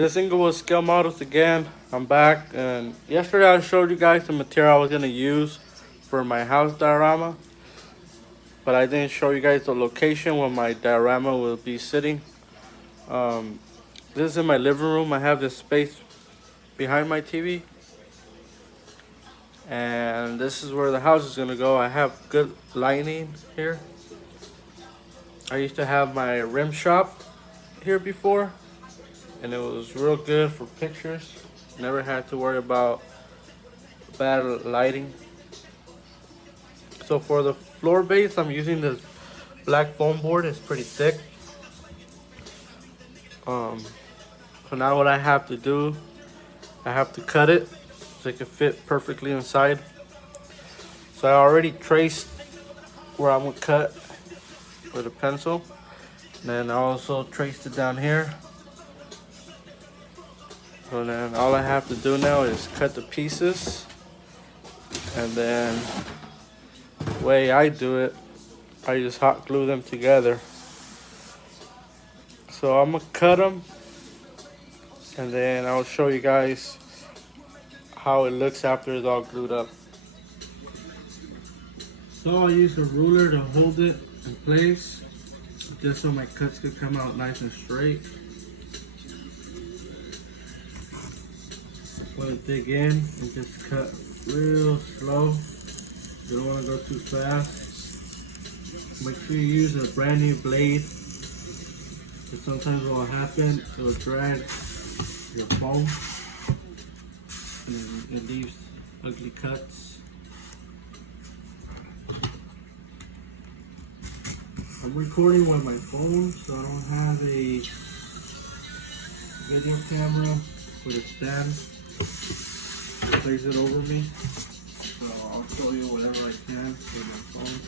This Inglewood scale models again. I'm back, and yesterday I showed you guys the material I was gonna use for my house diorama, but I didn't show you guys the location where my diorama will be sitting. Um, this is in my living room. I have this space behind my TV, and this is where the house is gonna go. I have good lighting here. I used to have my rim shop here before, and it was real good for pictures. Never had to worry about bad lighting. So for the floor base, I'm using this black foam board. It's pretty thick. So now what I have to do, I have to cut it so it can fit perfectly inside. So I already traced where I'm gonna cut with a pencil. And then I also traced it down here. So then all I have to do now is cut the pieces, and then the way I do it, I just hot glue them together. So I'm gonna cut them, and then I'll show you guys how it looks after it's all glued up. So I'll use a ruler to hold it in place, just so my cuts could come out nice and straight. Want to dig in and just cut real slow. You don't want to go too fast. Make sure you use a brand new blade, because sometimes what will happen, it will drag your foam and it leaves ugly cuts. I'm recording with my phone, so I don't have a video camera with a stand. Place it over me, so I'll show you whatever I can with my phone.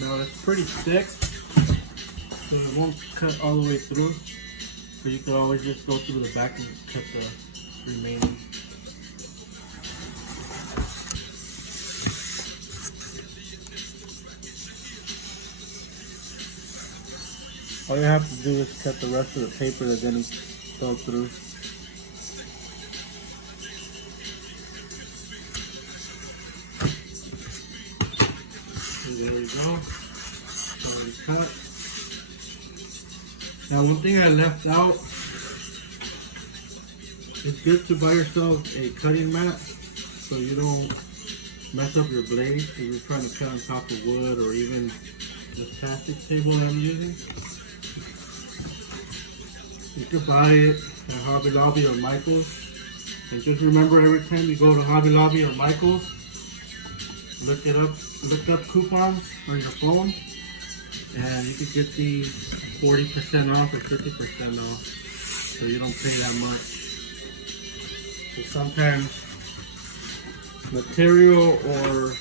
Now it's pretty thick, so it won't cut all the way through. So you can always just go through the back and cut the remaining. All you have to do is cut the rest of the paper that didn't go through. There we go. Already cut. Now one thing I left out, it's good to buy yourself a cutting mat so you don't mess up your blade if you're trying to cut on top of wood or even the plastic table that I'm using. You can buy it at Hobby Lobby or Michael's. And just remember, every time you go to Hobby Lobby or Michael's, look up coupons on your phone, and you can get these 40% off or 50% off, so you don't pay that much. So sometimes material or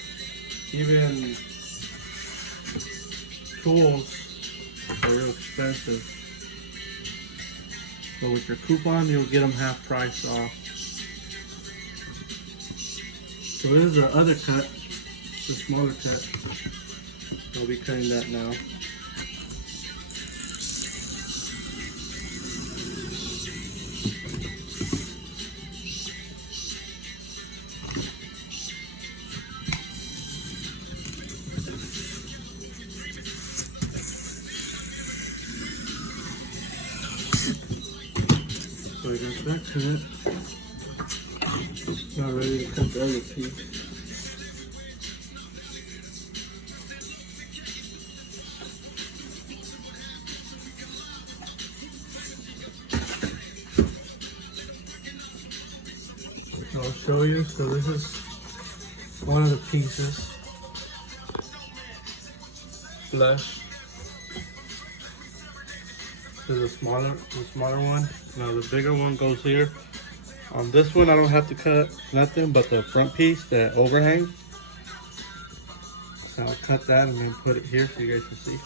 even tools are real expensive. So with your coupon, you'll get them half price off. So this is the other cut. The smaller cut. I'll be cutting that now. So I got that cut. Now ready to cut the other piece. I'll show you. So this is one of the pieces. Flush. This is the smaller one. Now the bigger one goes here. On this one, I don't have to cut nothing but the front piece that overhangs. So I'll cut that and then put it here so you guys can see.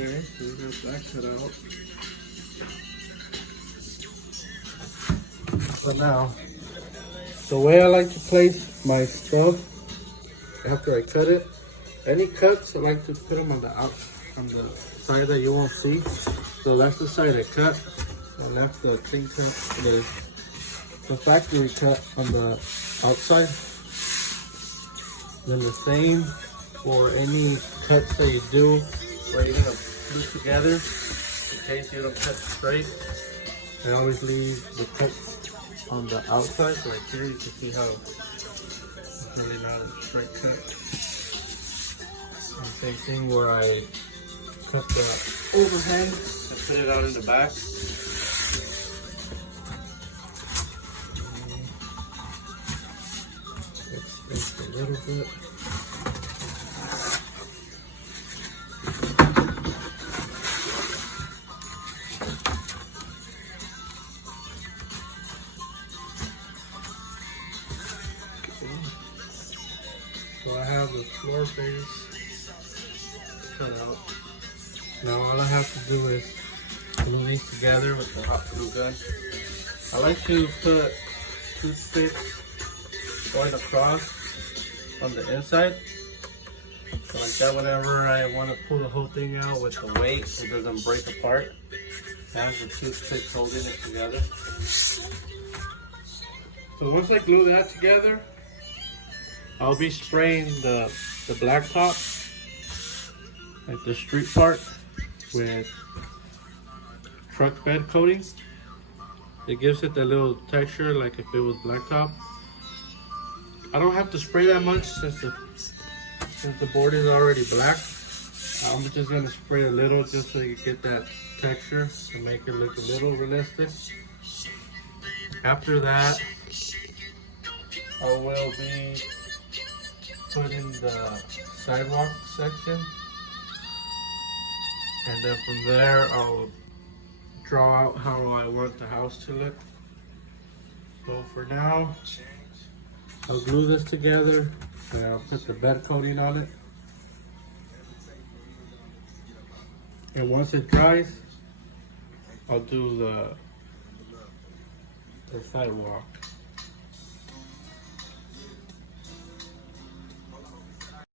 Okay, so we got that cut out. So now, the way I like to place my stuff after I cut it, any cuts I like to put them on the side that you won't see. So that's the side I cut, and that's the thing cut, the factory cut on the outside. Then the same for any cuts that you do where you're gonna glue together, in case you don't cut straight. I always leave the cut on the outside, so right here you can see how it's really not a straight cut. And same thing where I cut the overhang and put it out in the back. Just a little bit. So I have the floor base cut out. Now all I have to do is glue these together with the hot glue gun. I like to put toothpicks going across on the inside. So like that, whenever I want to pull the whole thing out with the weight, it doesn't break apart. That's the toothpicks holding it together. So once I glue that together, I'll be spraying the black top, like the street part, with truck bed coating. It gives it that little texture like if it was blacktop. I don't have to spray that much since the board is already black. I'm just gonna spray a little just so you get that texture to make it look a little realistic. After that, I will be putting the sidewalk section, and then from there I'll draw out how I want the house to look. So for now, I'll glue this together and I'll put the bed coating on it. And once it dries, I'll do the sidewalk.